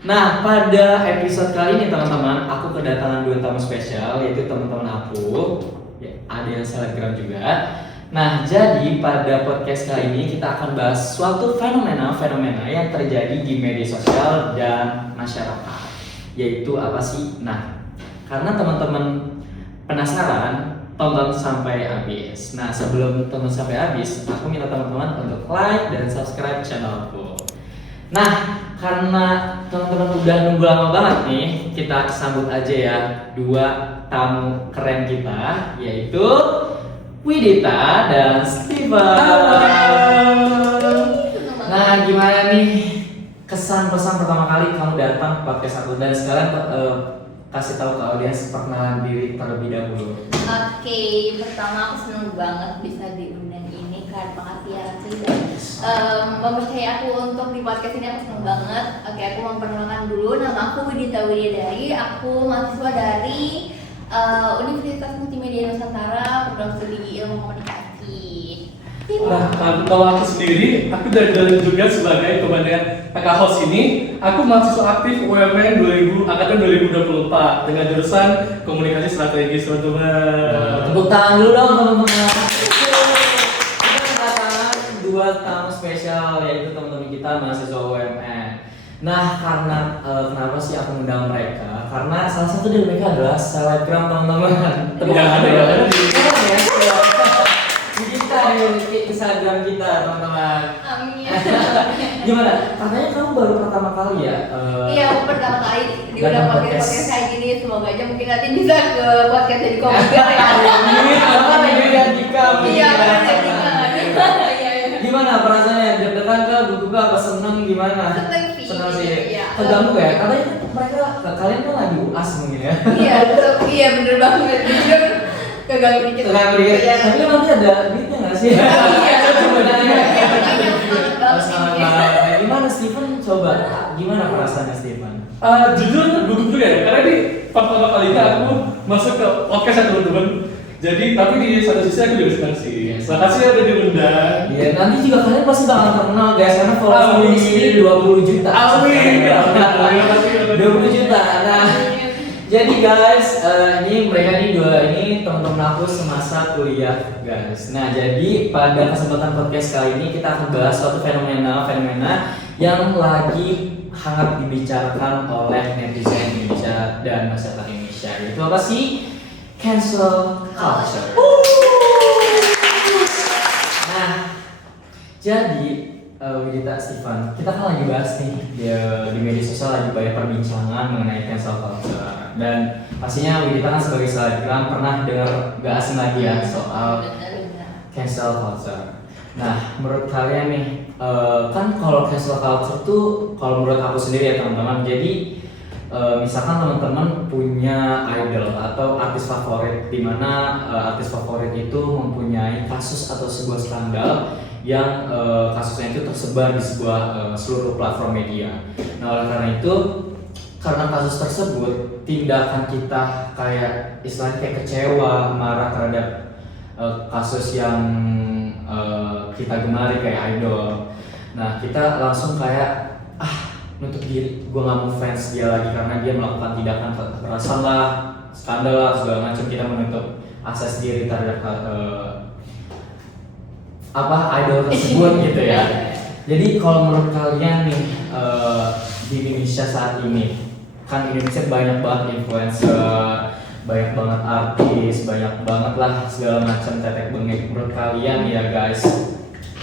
Nah, pada episode kali ini teman-teman, aku kedatangan dua tamu spesial, yaitu teman-teman aku, ya, ada yang selebgram juga. Nah, jadi pada podcast kali ini kita akan bahas suatu fenomena yang terjadi di media sosial dan masyarakat. Yaitu apa sih? Nah, karena teman-teman penasaran, tonton sampai habis. Nah, sebelum tonton sampai habis, aku minta teman-teman untuk like dan subscribe channelku. Nah, karena teman-teman udah nunggu lama banget nih, kita sambut aja ya dua tamu keren kita, yaitu Widita dan Steven. Nah, gimana nih kesan pesan pertama kali kamu datang podcast aku, dan sekarang kasih tahu ke audiens perkenalan diri terlebih dahulu. Oke, pertama aku seneng banget bisa diundang ini karena makasih ya Ransi dan mempercayai aku untuk di podcast ini, aku seneng banget. Oke, aku memperkenalkan dulu, nama aku Widita Widyadari, aku mahasiswa dari Universitas Multimedia Nusantara, program studi ilmu komunikasi. Nah, kalau aku sendiri, aku dari juga sebagai komandan PK Host ini. Aku mahasiswa aktif UMN angkatan 2024 dengan jurusan komunikasi strategis, teman-teman. Tepuk tangan dulu dong teman-teman. Kita kedatangan dua tamu spesial, yaitu teman-teman kita mahasiswa UMN. Nah, karena kenapa sih aku mengundang mereka? Karena salah satu dari mereka adalah selebgram teman-teman. Ada ya. Kita di Instagram kita teman-teman. Amin. Gimana? Katanya kamu baru pertama kali ya? Iya, aku pertama kali diundang datang podcast kayak gini. Semoga aja mungkin nanti bisa ke podcast jadi komunitas ya. Ini karena lagi ganti kamu. Iya, iya. Gimana perasaannya? Deg-degan kah? Gugup kah? Apa seneng? Gimana? Seneng sih. Iya. Keganggu ya? Katanya mereka kalian kan lagi UAS mungkin ya? Iya, betul. Iya, bener banget. Jujur keganggu dikit. Keganggu dikit. Iya. Tapi kan nanti ada duitnya nggak sih? Iya, Coba iya. semangat banget. Gimana Steven? Coba. Gimana perasaannya Steven? Jujur gugup juga ya, karena ini pertama kalinya aku masuk ke podcast ya teman-teman. Jadi, tapi di satu sisi aku juga senang sih. Makasih udah diundang. Iya, nanti juga kalian pasti bakal terkenal guys, karena follower di sini 20 juta. Amin. 20 juta. Nah, jadi guys, ini mereka nih dua ini teman-teman aku semasa kuliah guys. Nah, jadi pada kesempatan podcast kali ini kita akan bahas suatu fenomena yang lagi hangat dibicarakan oleh netizen Indonesia dan masyarakat Indonesia. Itu apa sih? Cancel culture. Nah, jadi Widita, Steven, kita kan lagi bahas nih di media sosial lagi banyak perbincangan mengenai cancel culture, dan pastinya Widita kan sebagai selebgram pernah dengar gak asing lagi ya soal cancel culture. Nah, menurut kalian nih, kan kalau cancel culture tuh, kalau menurut aku sendiri ya teman-teman, jadi misalkan teman-teman punya idol atau artis favorit, di mana artis favorit itu mempunyai kasus atau sebuah skandal yang kasusnya itu tersebar di sebuah seluruh platform media. Nah, oleh karena itu, karena kasus tersebut, tindakan kita kayak istilahnya kayak kecewa, marah terhadap kasus yang kita gemari kayak idol. Nah, kita langsung kayak nutup diri, gue gak mau fans dia lagi karena dia melakukan tindakan kekerasan lah, skandal lah, segala macam. Kita menutup akses diri terhadap idol tersebut gitu ya. Jadi kalau menurut kalian nih, di Indonesia saat ini, kan Indonesia banyak banget influencer, banyak banget artis, banyak banget lah segala macam tetek bengek. Menurut kalian ya guys,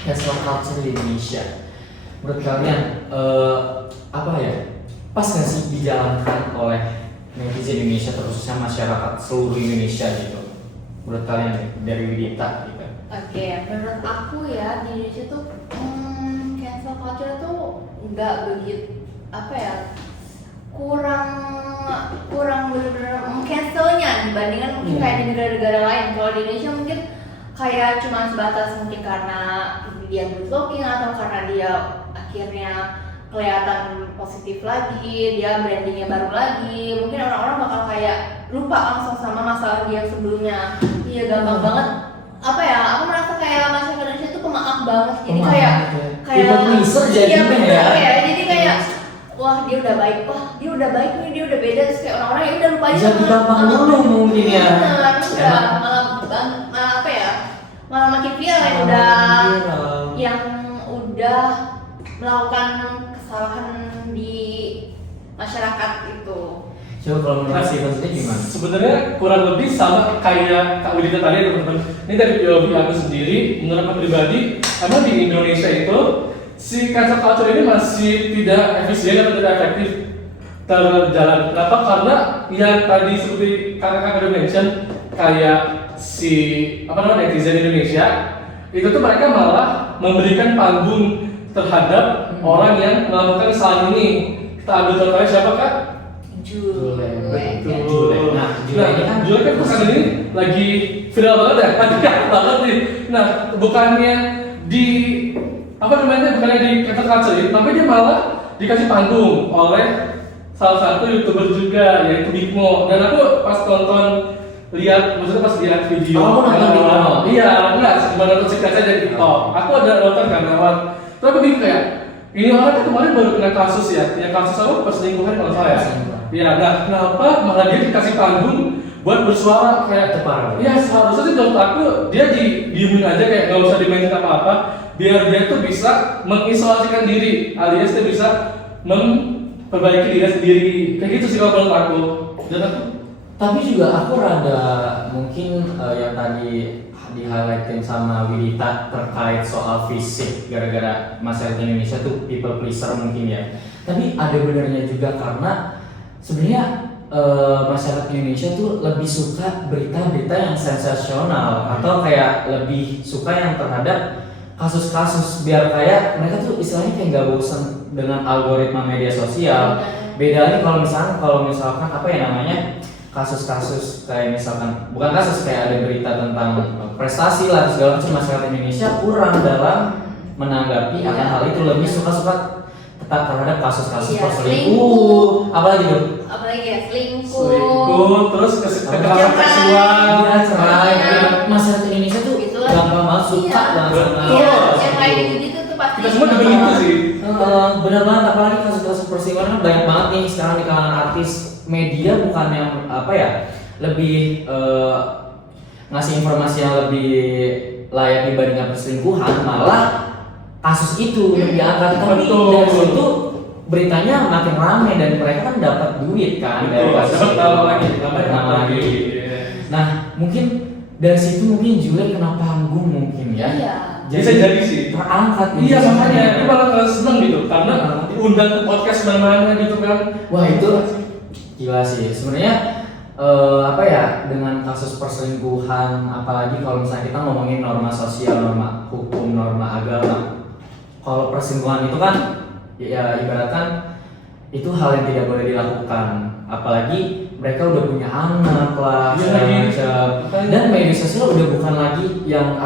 cancel culture di Indonesia, menurut kalian apa ya, pas nggak sih dijalankan oleh netizen Indonesia, terkhususnya masyarakat seluruh Indonesia gitu? Menurut kalian dari Widita gitu? Oke, menurut aku ya di Indonesia tuh cancel culture tuh nggak begitu kurang bener-bener cancelnya dibandingkan mungkin kayak di negara-negara lain. Kalau di Indonesia mungkin kayak cuma sebatas mungkin karena dia good looking atau karena dia akhirnya kelihatan positif lagi, dia brandingnya baru lagi, mungkin orang-orang bakal kayak lupa langsung sama masalah dia sebelumnya. Iya, gampang banget aku merasa kayak masyarakat Indonesia tuh pemaaf banget, jadi kayak pleaser jadinya bener ya. Jadi kayak wah dia udah baik nih, dia udah beda, terus kayak orang-orang ya udah lupa aja Jadi gampang dulu mungkin ya. Bener, udah Emang. malah apa ya, malah makin viral yang udah melakukan kesalahan di masyarakat itu. Coba kalau menurut Steven sendiri gimana? Sebenarnya kurang lebih sama kayak Kak Widita tadi ya teman-teman. Ini dari POV aku sendiri, menurut aku pribadi, emang di Indonesia itu si cancel culture ini masih tidak efisien atau tidak efektif terjalan. Kenapa? Karena yang tadi seperti kakak-kakak udah mention, kayak si netizen Indonesia itu tuh mereka malah memberikan panggung terhadap orang yang melakukan kesalahan ini. Kita ambil contohnya siapa Kak? Jule. Betul. Nah, Jule kan pesan ini lagi viral banget ya, lagi banget nih. Nah, bukannya di bukannya di cancel culture, tapi dia malah dikasih panggung oleh salah satu YouTuber juga, yaitu Bigmo. Dan aku pas maksudnya pas lihat video. Nonton Bigmo? Iya, enggak, cuma nonton sekitar saja di TikTok. Aku ada nonton kan lewat. Terus aku bingung kayak, ini orang kan kemarin baru kena kasus ya, yang kasus apa perselingkuhan kalau saya. Ya, nah kenapa malah dia dikasih panggung buat bersuara kayak Tepar. ya seharusnya sih menurut aku dia diemin aja kayak nggak usah dimainin apa-apa, biar dia tuh bisa mengisolasikan diri alias dia bisa memperbaiki diri sendiri kayak gitu sih kalau menurut aku. Dan aku Tapi juga aku rada mungkin yang tadi di-highlightin sama Widita terkait soal fisik gara-gara masyarakat Indonesia tuh people pleaser mungkin ya. Tapi ada benarnya juga karena sebenarnya masyarakat Indonesia tuh lebih suka berita-berita yang sensasional atau kayak lebih suka yang terhadap kasus-kasus biar kayak mereka tuh istilahnya kayak nggak bosan dengan algoritma media sosial. Bedanya kalau misalkan apa ya namanya kasus-kasus kayak misalkan bukan kasus kayak ada berita tentang prestasi lah segala macam, masyarakat Indonesia kurang dalam menanggapi akan hal itu, lebih suka-suka tetap terhadap kasus-kasus perselingkuh apalagi ya selingkuh, terus kekerasan Cerai. seksual, cerai. Masyarakat Indonesia tuh gampang banget suka banget sama yang kayak gitu tuh pasti kita semua demen itu sih. benar banget, apalagi kasus-kasus perselingkuhan kan banyak banget nih sekarang di kalangan artis. Media bukan yang lebih ngasih informasi yang lebih layak dibandingkan perselingkuhan, malah kasus itu lebih diangkat. Tapi dari situ beritanya makin ramai dan mereka kan dapat duit kan dari kasus itu. Nama lagi. Nah mungkin dari situ mungkin Jule kena panggung mungkin ya. Iya. Bisa jadi sih. Terangkat. Iya makanya aku malah seneng gitu karena diundang ke podcast mana-mana gitu kan. Wah itu gila sih sebenarnya. Dengan kasus perselingkuhan, apalagi kalau misalnya kita ngomongin norma sosial, norma hukum, norma agama. Kalau perselingkuhan itu kan ya ibaratkan itu hal yang tidak boleh dilakukan, apalagi mereka udah punya anak lah segala macam. Dan media sosial udah bukan lagi yang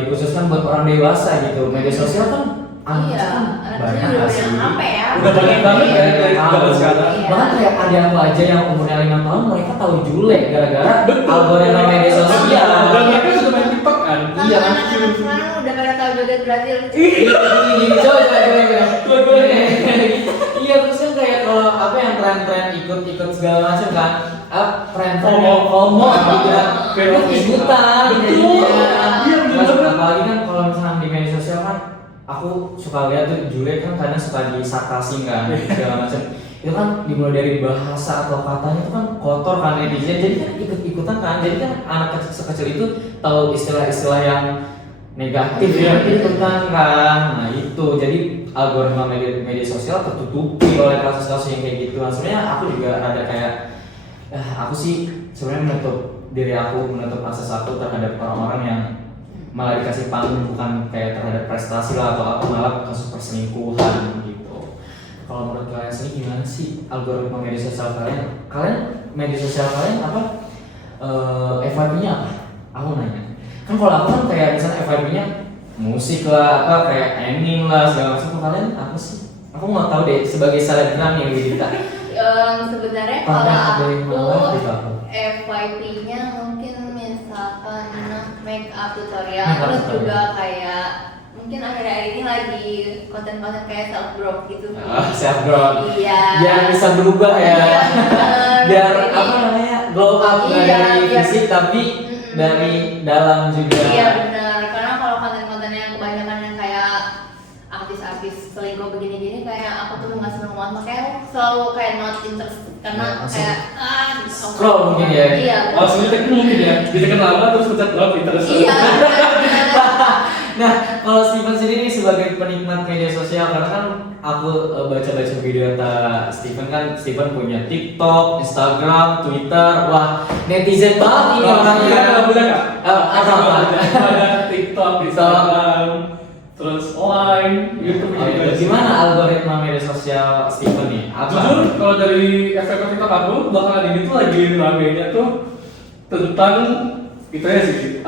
dikhususkan buat orang dewasa gitu. Media sosial kan anak banyak udah sih. HP ya. Udah banyak banget ya dari zaman sekarang. Bahkan kayak ada aku aja yang umurnya 5 tahun mereka tahu Jule gara-gara Betul. algoritma media sosial. Dan mereka sudah main TikTok kan. Iya. Anak-anak sekarang udah pada tahu joget Brazil. Coba. Iya terus kan kayak kalau yang tren-tren ikut segala macam kan, tren-tren yang FOMO gitu kan, ikutan. Iya benar. Apalagi kan kalau misalnya di media sosial kan, aku suka lihat tuh Jule kan kadang suka disarkasin kan segala macam. Itu kan dimulai dari bahasa atau katanya itu kan kotor kan netizen, jadi kan ikut-ikutan kan. Jadi kan anak kecil itu tahu istilah-istilah yang negatif ya ikutan kan. Nah itu jadi algoritma media sosial tertutupi oleh kasus-kasus yang kayak gitu. Sebenarnya aku juga ada kayak aku sih sebenarnya menutup akses aku terhadap orang-orang yang malah dikasih panggung bukan kayak terhadap prestasi lah atau apa, malah kasus perselingkuhan gitu. Kalau menurut kalian sendiri gimana sih algoritma media sosial kalian? Media sosial kalian apa? FYP-nya apa? Aku nanya. Kan kalau aku kan kayak misalnya FYP-nya musik lah, apa kayak anime lah segala macam. Kalian apa sih? Aku mau tahu deh sebagai selebgram nih Widita. Sebenarnya kalau aku FYP-nya mungkin misalkan make up tutorial, terus juga kayak mungkin akhir-akhir ini lagi konten-konten kayak self growth gitu. Self growth. Iya. Biar bisa berubah ya. Iya, bener. Biar Jadi, apa namanya? Glow up Iya, dari biar- fisik tapi dari dalam juga. Iya benar, karena kalau konten-konten yang kebanyakan yang kayak artis-artis selingkuh begini-gini kayak aku tuh nggak seneng banget, makanya aku selalu kayak not interested karena Ya, langsung kayak scroll mungkin ya. Iya. Oh, sebenarnya mungkin ya, ditekan lama terus pencet drop interest. Iya. Nah, kalau Steven sendiri sebagai penikmat media sosial, karena kan aku baca-baca video kata Steven kan, Steven punya TikTok, Instagram, Twitter, wah netizen banget ini orangnya. Nggak boleh kak? Apa? Ada TikTok, Instagram, terus Line, YouTube Oh, iya. Gimana algoritma media sosial Steven nih? Apa? Jujur, kalau dari efek TikTok aku, belakangan ini tuh lagi ramenya tuh tentang itu ya sih,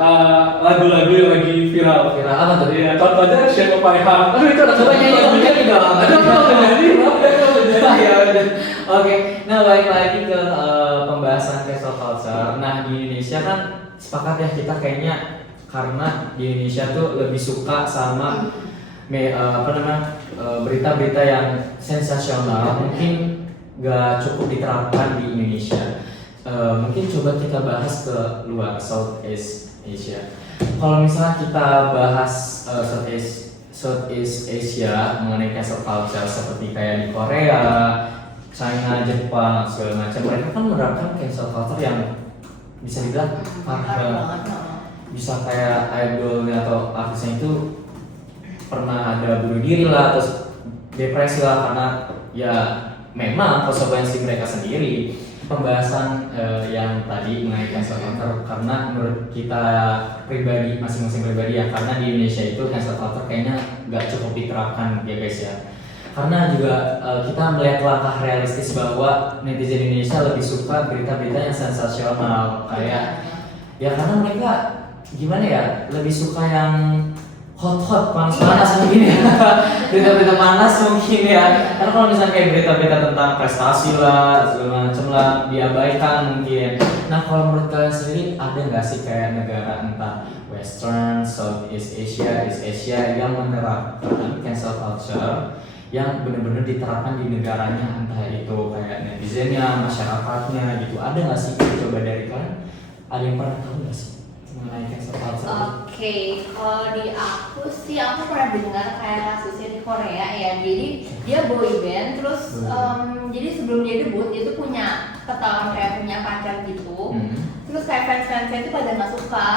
lagu-lagu yang lagi viral. Viral apa tuh? Iya, contohnya Shape of My Heart. Aduh itu ada Coba nyanyi dong. Ada apa nyanyi? Ya udah. Oke, nah balik lagi ke pembahasan cancel culture. Nah di Indonesia kan sepakat ya kita kayaknya karena di Indonesia tuh lebih suka sama berita-berita yang sensasional, mungkin gak cukup diterapkan di Indonesia. Mungkin coba kita bahas ke luar Southeast Asia. Kalau misalnya kita bahas Southeast Asia mengenai cancel culture seperti kayak di Korea, China, Jepang, segala macam, mereka kan menerapkan cancel culture yang bisa dibilang parah. Bisa kayak idolnya atau artisnya itu pernah ada bunuh diri lah, terus depresi lah karena ya memang konsekuensi mereka sendiri. Pembahasan yang tadi mengenai cancel culture, karena menurut kita pribadi, masing-masing pribadi ya, karena di Indonesia itu cancel culture kayaknya nggak cukup diterapkan ya guys ya. Karena juga kita melihat langkah realistis bahwa netizen Indonesia lebih suka berita-berita yang sensasional kayak ya, karena mereka gimana ya, lebih suka yang hot panas mungkin ya. Berita-berita panas mungkin ya, karena kalau misalnya kayak berita-berita tentang prestasi lah segala macam lah diabaikan mungkin. Nah kalau menurut kalian sendiri ada nggak sih kayak negara entah Western, Southeast Asia, East Asia yang menerapkan cancel culture yang benar-benar diterapkan di negaranya, entah itu kayak netizennya, masyarakatnya gitu, ada nggak sih? Coba dari kalian, ada yang pernah tahu nggak sih mengenai cancel culture? Oke, kalau di aku sih aku pernah dengar kayak kasusnya di Korea ya. Jadi dia boy band, terus jadi sebelum dia debut dia tuh punya ketahuan kayak punya pacar gitu. Terus kayak fans-fansnya itu pada nggak suka.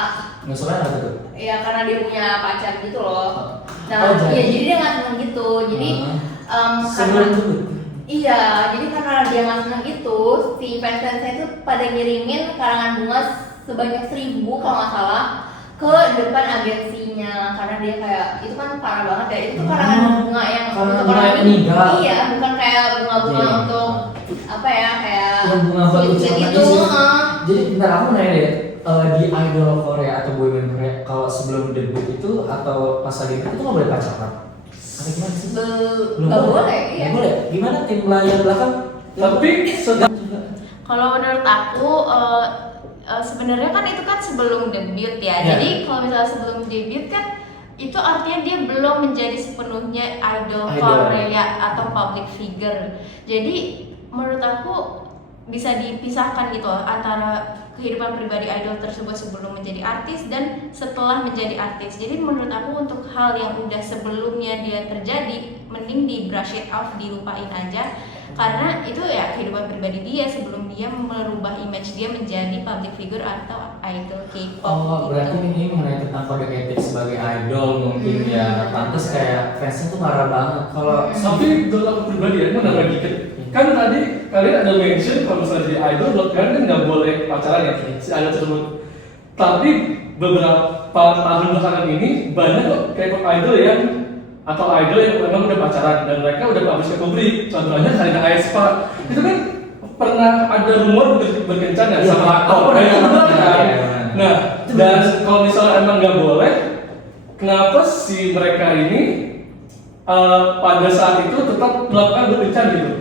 Nggak suka apa tuh? Ya karena dia punya pacar gitu loh. Nah, Oh, iya jadi dia nggak seneng gitu. Jadi sebelum karena debut. iya, jadi karena dia nggak seneng itu, si fans-fansnya itu pada ngirimin karangan bunga sebanyak 1.000 kalau nggak salah ke depan agensinya, karena dia kayak itu kan parah banget ya, itu tuh karangan bunga yang karangan untuk bunga orang yang meninggal. Iya, bukan kayak bunga-bunga Iya. untuk apa ya, kayak Yang bunga buat sweet ucapan gitu. isi. heeh. Jadi bentar aku nanya deh, di idol Korea atau boyband Korea kalau sebelum debut itu atau pas lagi debut itu nggak boleh pacaran? Atau gimana sih? Nggak boleh, iya. Nggak boleh. Gimana tim layar belakang? Tapi sedang juga. Kalau menurut aku sebenarnya kan itu kan sebelum debut ya. Ya. Jadi kalau misalnya sebelum debut kan itu artinya dia belum menjadi sepenuhnya idol Idol. Korea atau public figure. Jadi menurut aku bisa dipisahkan gitu antara kehidupan pribadi idol tersebut sebelum menjadi artis dan setelah menjadi artis. Jadi menurut aku untuk hal yang udah sebelumnya dia terjadi mending di brush it off, dilupain aja. Karena itu ya kehidupan pribadi dia sebelum dia merubah image dia menjadi public figure atau idol K-pop Oh, berarti gitu. ini mengenai tentang kode etik sebagai idol mungkin ya. Pantes kayak fansnya tuh marah banget kalau tapi kalau aku pribadi ya, mana lagi kan tadi kalian ada mention kalau misalnya di idol buat kalian kan nggak boleh pacaran ya si idol tersebut. Tapi beberapa tahun belakangan ini banyak kok K-pop idol yang atau idol yang memang udah pacaran dan mereka udah publish ke publik. Contohnya Karina Aespa itu kan pernah ada rumor berkencan ya Iya, sama aktor. iya, Nah, itu benar iya, kan? iya. Nah, dan kalau misalnya emang nggak boleh, kenapa si mereka ini pada saat itu tetap melakukan berkencan gitu?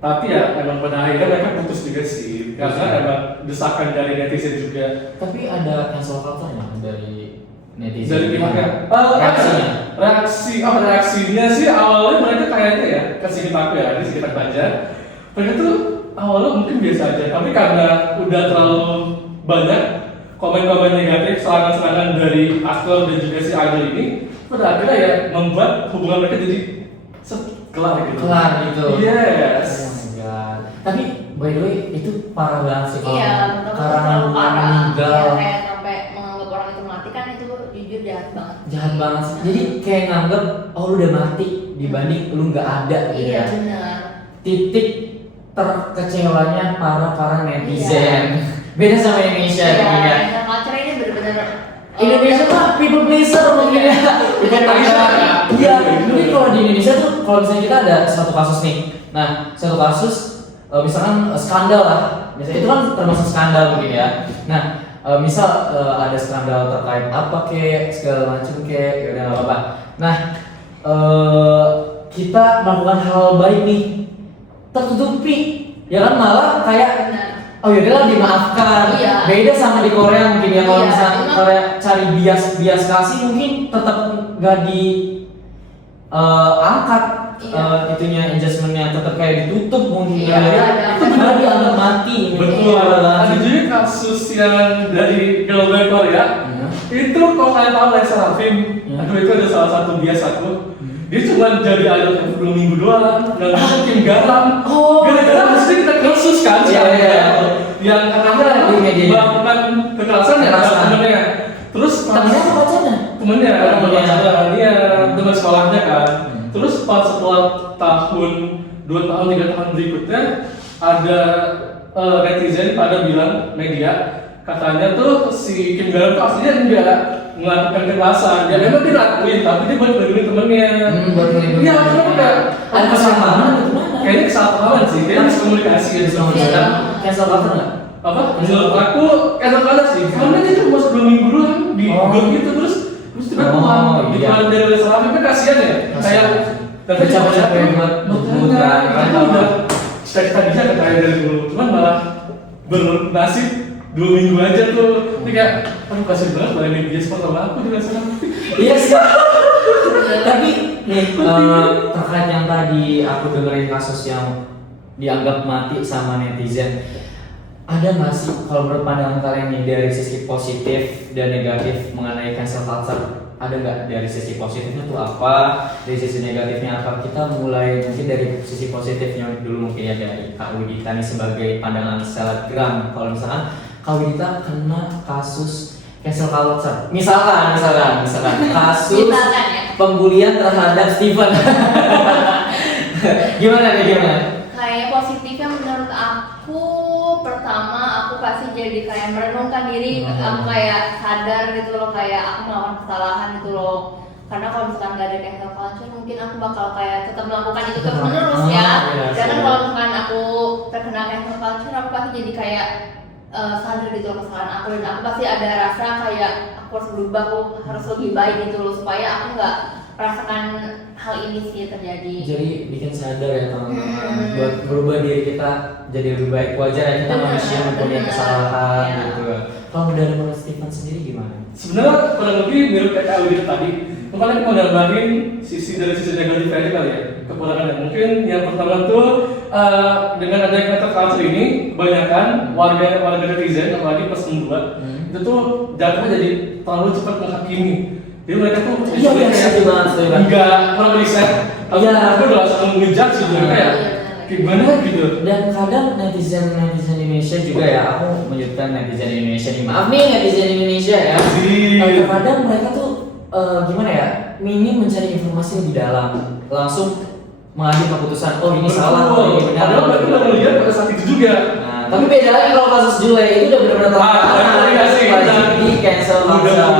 Tapi ya emang pada akhirnya mereka putus juga sih, karena emang desakan dari netizen juga. tapi ada cancel culture-nya dari netizen? Dari pihaknya Reaksinya? reaksinya sih awalnya mereka kayaknya ya kasih aku ya, ini sedikit baca. Mereka tuh awalnya mungkin biasa aja, tapi karena udah terlalu banyak komen-komen negatif, serangan-serangan dari aktor dan juga si idol ini, pada akhirnya ya membuat hubungan mereka jadi kelar gitu. Kelar gitu. Yes. Oh my god. Tapi by the way itu parah banget sih kalau Iya, menurut aku karena terlalu parah. meninggal. Ya, kayak sampai menganggap orang itu mati kan itu jujur jahat banget. Jahat banget sih. Jadi kayak nganggep oh lu udah mati dibanding lu nggak ada gitu Iya ya. benar. Titik terkecewanya para netizen. Iya. Beda sama Indonesia Iya, mungkin ya. yang culture ini benar-benar Indonesia mah people pleaser mungkin ya. Bukan Indonesia. Iya, mungkin kalau di Indonesia tuh kalau misalnya kita ada satu kasus nih. Nah, satu kasus misalkan skandal lah. Misalnya itu kan termasuk skandal mungkin ya. Nah, misal ada skandal terkait apa kek segala macam kek, ya udah nggak apa-apa. Nah, kita melakukan hal baik nih tertutupi, ya kan malah kayak benar. oh yaudah dimaafkan. Iya. Beda sama di Korea mungkin ya kalau Iya, misalnya emang. Korea cari bias kasih mungkin tetap nggak di angkat Iya. itunya adjustmentnya tetap kayak ditutup mungkin Iya, ya. ada. Itu malah dianggap mati. Betul. Iya. Ada juga kasus yang dari girl band Korea. Iya. Itu kalau kalian tahu Lesa Rafim, Iya. aduh itu ada salah satu bias aku. Dia cuma jadi idol yang 10 minggu doang, dan bikin garam. Oh. Gara-gara pasti kita kasus kan, Iya, iya. yang katanya Di media. melakukan kekerasan ya Kekerasan. temennya. Terus Temennya apa pacarnya? temennya, Temennya. dia teman sekolahnya kan. Hmm. Terus pas setelah tahun 2 tahun 3 tahun berikutnya ada netizen pada bilang media katanya tuh si Kim Garam tuh aslinya enggak melakukan kekerasan. Ya memang dia lakuin, tapi dia buat melindungi temennya. Buat melindungi. Iya, cuma kayak Ada kesalahpahaman itu mana? Kayaknya kesalahpahaman sih, kayaknya miskomunikasi gitu sama Iya. kita. Cancel culture nggak? Apa? Menurut aku kata-kata sih, karena dia cuma masuk 2 minggu doang di Oh. gor gitu terus tiba Oh, pulang iya. dikeluarin dari Salami kan kasihan ya. Kasihan. Kayak Udah capek-capek buat makanya kan. itu udah cita-cita dia katanya dari dulu, cuman malah bernasib 2 minggu aja tuh. Ini kayak, aduh kasihan banget malah ini dia sama aku di Salami. Iya sih. Tapi nih terkait yang tadi aku dengerin kasus yang dianggap mati sama netizen, ada nggak sih kalau menurut pandangan kalian nih dari sisi positif dan negatif mengenai cancel culture? Ada nggak dari sisi positifnya tuh apa? Dari sisi negatifnya apa? Kita mulai mungkin dari sisi positifnya dulu mungkin ya dari Kak Widita nih sebagai pandangan selebgram. Kalau misalkan Kak Widita kena kasus cancel culture, misalkan kasus Misalkan ya. pembulian terhadap Steven. Gimana nih gimana? Kayak positifnya menurut aku pertama aku pasti jadi kayak merenungkan diri, aku kayak sadar gitu loh, kayak aku melakukan kesalahan gitu loh. Karena kalau misalkan nggak ada cancel culture mungkin aku bakal kayak tetap melakukan itu terus menerus ya. Iya, Sedangkan sih. kalau misalkan aku terkena cancel culture aku pasti jadi kayak sadar gitu loh kesalahan aku, dan aku pasti ada rasa kayak aku harus berubah, aku harus lebih baik gitu loh supaya aku nggak merasakan hal ini sih terjadi. Jadi bikin sadar ya teman-teman Hmm. buat berubah diri kita jadi lebih baik. Wajar ya kita Benar, manusia punya benar. kesalahan Iya. gitu. Kalau dari menurut Steven sendiri gimana? Sebenarnya kurang lebih mirip kayak Audit tadi. Kemarin mau nambahin dari sisi negatif aja kali ya, kekurangannya. Mungkin yang pertama tuh dengan adanya cancel culture ini, kebanyakan warga netizen apalagi pas kedua itu tuh jatuhnya jadi terlalu cepat menghakimi. Jadi mereka tuh Iya, iya, setuju banget, setuju banget. enggak pernah riset. Iya. Aku udah langsung ngejudge gitu Iya. kayak gimana gitu. Dan kadang netizen Indonesia juga ya, aku menyebutkan netizen Indonesia nih, maaf nih netizen Indonesia ya. Iya. Kadang mereka tuh gimana ya, minim mencari informasi lebih dalam, langsung mengambil keputusan, oh ini salah, oh ini benar. Padahal mereka udah ngeliat pada saat itu juga. Nah, tapi beda lagi kalau kasus Jule itu udah benar-benar iya sih, benar. di cancel Udah.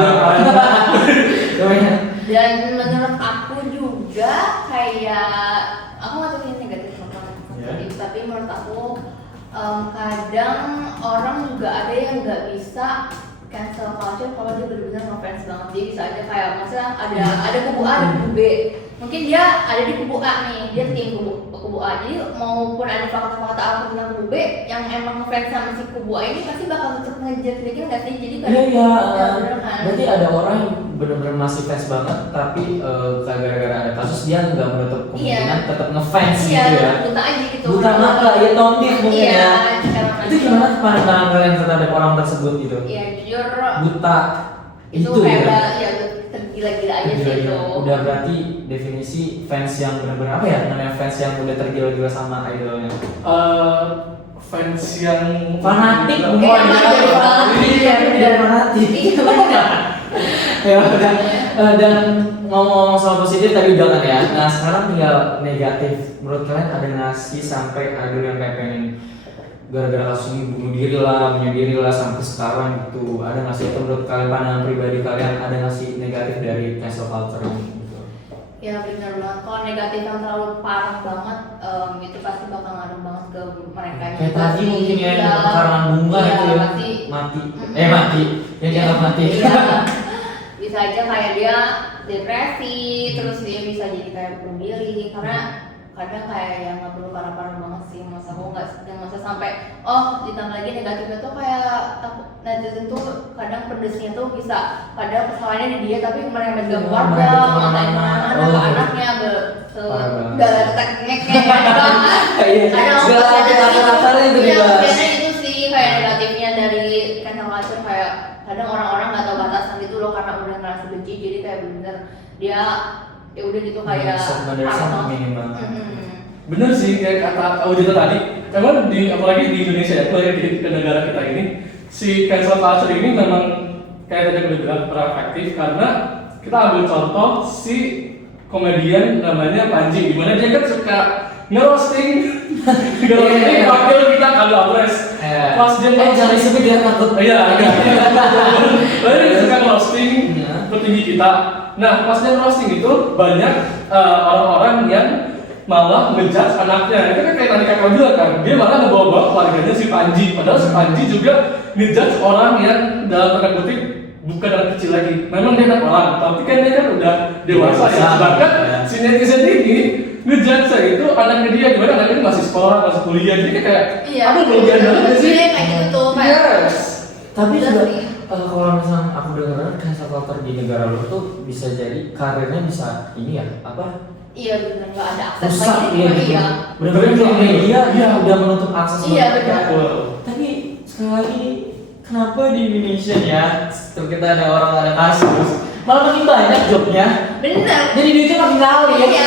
Dan menurut aku juga kayak aku nggak tahu ini negatif atau positif, tapi menurut aku kadang orang juga ada yang nggak bisa cancel culture kalau dia benar-benar ngefans banget. Dia bisa aja kayak maksudnya ada kubu A dan kubu B, mungkin dia ada di kubu A nih, dia tim kubu A. Jadi maupun ada fakta-fakta A tentang kubu B yang emang ngefans sama si kubu A ini pasti bakal tetap ngejelekin nggak sih? Jadi kan Iya, ya, bener kan? berarti ada orang yang benar-benar masih fans banget, tapi gara-gara ada kasus dia nggak menutup kemungkinan tetap ngefans Iya, gitu ya. buta aja gitu. Buta mata, ya tondif mungkin Iya, ya. secara Itu gimana pandangan kalian terhadap orang tersebut gitu? Iya, jujur Buta itu gitu kayak ya tergila-gila aja sih Tergila-gila. itu. Udah berarti definisi fans yang benar-benar apa ya namanya, fans yang udah tergila-gila sama idolnya. Fans yang Fanatik Iya, mungkin. Iya, fanatik. Iya, udah fanatik. Iya, benar. Ya udah. Dan ngomong-ngomong soal positif tadi udah kan ya. Nah sekarang tinggal negatif. Menurut kalian ada nggak sih sampai idol yang kayak pengen gara-gara kasus ini bunuh diri lah, menyendiri lah sampai sekarang gitu? Ada nggak sih itu menurut kalian, pandangan pribadi kalian, ada nggak sih negatif dari cancel culture ini? Gitu? Ya benar banget. Kalau negatif yang terlalu parah banget, itu pasti bakal ngaruh banget ke mereka. Kayak tadi mungkin ya, karena bunga iya, itu ya pasti. mati. Mati. Yang dianggap mati. Iya. Bisa aja kayak dia depresi, terus dia bisa jadi kayak bunuh diri karena kadang kayak yang nggak perlu parah-parah banget sih. Masa aku nggak masa sampai ditambah lagi negatifnya tuh kayak netizen tuh kadang pedesnya tuh bisa kadang kesalahannya di dia tapi merembet ke keluarga, ngatain anak-anaknya segala tekniknya Segala itu dibahas. biasanya itu sih kayak negatifnya dari cancel culture, kayak kadang orang-orang nggak tahu batasan gitu loh karena udah ngerasa benci, jadi kayak bener dia ya udah gitu kayak Batasan minim banget. bener sih kayak kata Audita tadi. Emang apalagi di Indonesia ya, apalagi di negara kita ini, si cancel culture ini memang kayak tadi aku udah bilang efektif karena kita ambil contoh si komedian namanya Panji, dimana dia kan suka ngerosting wakil kita kalau Apres. Pas dia jangan disebut dia takut. Iya, dia suka ngerosting petinggi kita. Nah, pas dia ngerosting itu banyak orang-orang yang malah ngejudge anaknya. Itu kan kayak tadi kakak bilang kan, dia malah ngebawa-bawa keluarganya si Panji. Padahal si Panji juga ngejudge orang yang dalam tanda kutip bukan anak kecil lagi. Memang dia anak orang, tapi kan dia kan udah dewasa ya. Sedangkan si netizen ini ngejudge saya itu anaknya dia, gimana anaknya itu masih sekolah, masih kuliah. Jadi kayak aduh kerugian banget sih. Iya, kayak gitu tuh kayak. Yes. Tapi Bener juga sih. kalau misalnya aku dengar cancel culture di negara lu tuh bisa jadi karirnya bisa ini ya apa? Iya bener, nggak ada akses Rusak lagi. iya gitu. Iya. Benar-benar Bener. media Iya. udah menutup akses Iya, buat mereka. bener. Tapi sekali lagi kenapa di Indonesia ya setelah kita ada orang ada kasus malah makin banyak jobnya, Bener. jadi duitnya makin ngalir. Iya,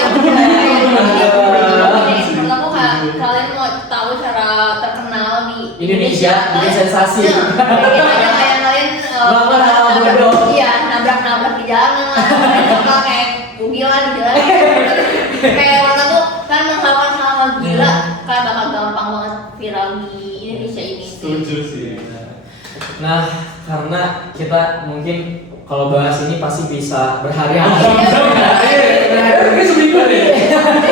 menurut aku kayak kalian mau tahu cara terkenal di Indonesia, bikin sensasi. Mungkin aja kayak kalian Melakukan hal bodoh. iya, nabrak-nabrak di jalanan lah, kalian kayak bugilan di jalanan. Kayak menurut aku kan melakukan hal-hal gila kayak bakal gampang banget viral di Indonesia ini. Setuju sih. Nah, karena kita mungkin kalau bahas ini pasti bisa berhari-hari. Ini seminggu deh.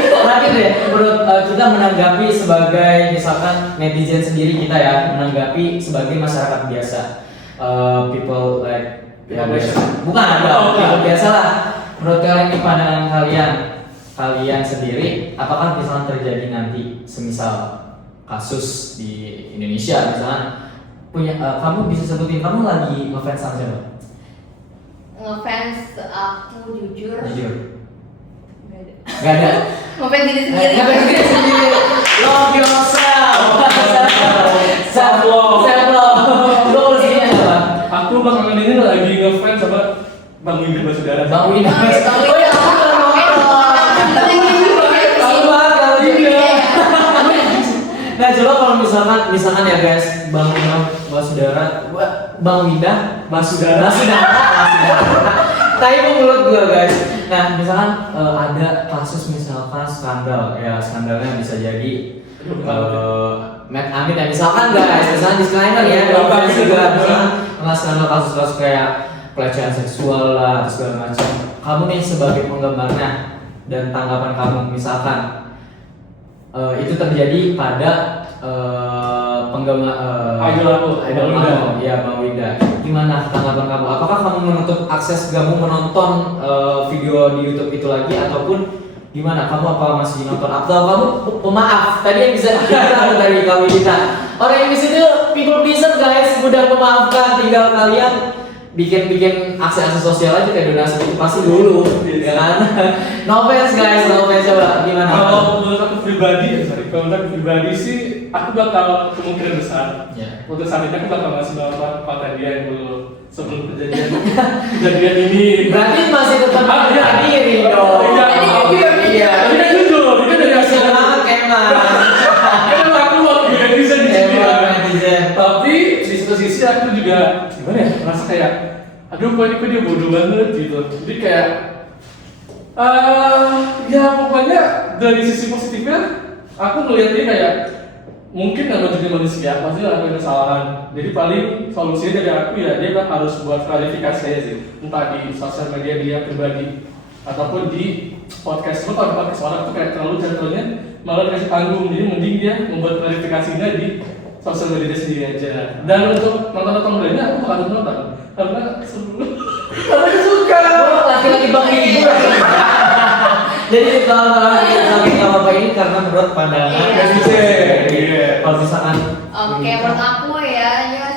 Terakhir deh, menurut kita menanggapi sebagai misalkan netizen sendiri kita ya, menanggapi sebagai masyarakat biasa, people like ya biasa. Bukan people biasa lah. Menurut kalian ini pandangan kalian sendiri, apakah misalnya terjadi nanti semisal kasus di Indonesia misalnya punya kamu bisa sebutin kamu lagi ngefans sama siapa? Ngefans aku jujur. Gak ada. Ngefans diri sendiri. Ngefans diri sendiri. Love yourself. Self love. Lo kalau sini apa? Aku belakangan ini lagi ngefans sama Bang Winda Basudara. Bang Winda. Oh ya, Nah coba kalau misalkan ya guys, Bang Winda Basudara, tapi menurut gue guys, nah misalkan ada kasus misalkan skandal, ya skandalnya bisa jadi Matt Amit ya misalkan guys, misalkan disclaimer ya, kalau juga misalkan skandal kasus-kasus kayak pelecehan seksual lah, atau segala macam. Kamu nih sebagai penggemarnya dan tanggapan kamu misalkan itu terjadi pada penggemar Idol kamu, ya Bang Winda. Gimana tanggapan kamu? Apakah kamu menutup akses kamu menonton video di YouTube itu lagi ataupun Gimana? Kamu apa masih nonton? Atau kamu pemaaf? Tadi yang bisa kita dari kami kita. Orang yang di situ people pleaser guys, mudah memaafkan. Tinggal kalian bikin aksi-aksi sosial aja kayak donasi itu pasti dulu, ya kan? No offense guys, no offense. Coba gimana? Kalau menurut aku pribadi, kalau menurut aku pribadi sih, aku bakal kemungkinan besar. Ya. Untuk saat ini aku bakal ngasih nonton konten dia yang dulu sebelum kejadian ini. Berarti masih tetap Iya. diri dong. Iya. Iya. Tapi kan jujur, itu dari hasil Semangat emang. kan aku mau netizen di sini. Emang kan. netizen. Tapi di satu sisi aku juga gimana ya, merasa kayak aduh kok dia bodoh banget gitu. Jadi kayak ya pokoknya dari sisi positifnya aku ngeliat dia kayak mungkin nama juga manusia pasti ngelakuin kesalahan. Jadi paling solusinya dari aku ya dia kan harus buat klarifikasi aja sih, entah di sosial media dia pribadi ataupun di podcast. Lo kalau di podcast orang tuh kayak terlalu jatuhnya malah dikasih panggung, jadi mending dia membuat klarifikasinya di sosial media sendiri aja. Dan untuk nonton lainnya aku bakal nonton karena seru. Karena aku suka. Laki-laki bang ibu. Jadi kalau bapak ini karena menurut pandangan Iya. Iya. kalau misalkan Oke, menurut aku ya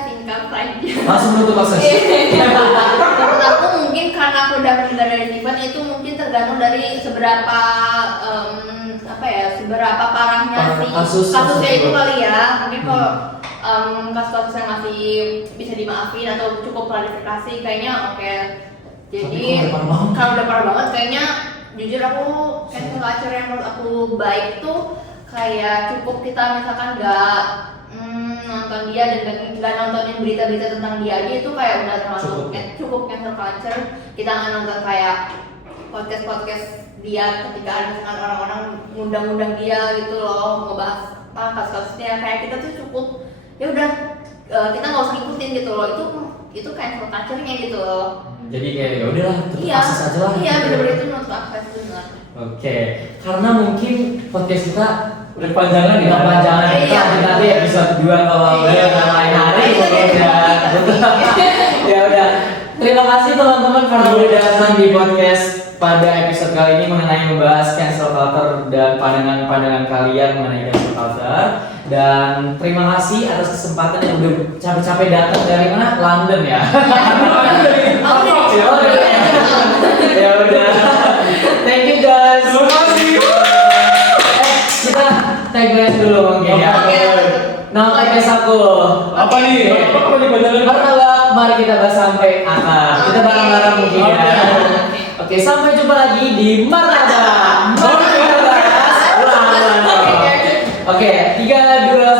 singkat saja. langsung menutup akses. Menurut aku mungkin karena aku dapat dari Steven itu mungkin tergantung dari seberapa seberapa parahnya si kasusnya itu kali ya. Mungkin kalau kasus-kasus yang masih bisa dimaafin atau cukup klarifikasi kayaknya oke. Jadi kalau udah parah banget kayaknya jujur aku cancel culture yang menurut aku baik tuh kayak cukup kita misalkan nggak nonton dia dan nggak nontonin berita-berita tentang dia aja itu kayak udah termasuk cukup cancel culture. Kita nggak nonton kayak podcast dia ketika ada misalkan orang-orang ngundang-undang dia gitu loh ngebahas kasus-kasusnya kayak kita tuh cukup ya udah kita nggak usah ngikutin gitu loh itu cancel culture-nya gitu loh. Jadi kayak ya udahlah tutup akses aja lah. Iya benar-benar itu nutup akses benar. Oke, karena mungkin podcast kita Udah kepanjangan ya. kepanjangan kita Iya. nanti episode 2 kalau Iya. udah lain hari mungkin ya. Ya udah. Terima kasih teman-teman karena udah datang di podcast pada episode kali ini mengenai membahas cancel culture dan pandangan-pandangan kalian mengenai cancel culture. Dan terima kasih atas kesempatan yang udah capek-capek datang dari mana? London ya. Ya udah. Thank you guys. Terima kasih. Kita tagline dulu mungkin ya. Oke. Nama podcast aku. Apa nih? Apa nih panjangan? Martabak, mari kita bahas sampai akar. Kita bareng-bareng mungkin ya. Oke, sampai jumpa lagi di Martabak. Mari kita bahas. Ulang. Oke, 3, 2,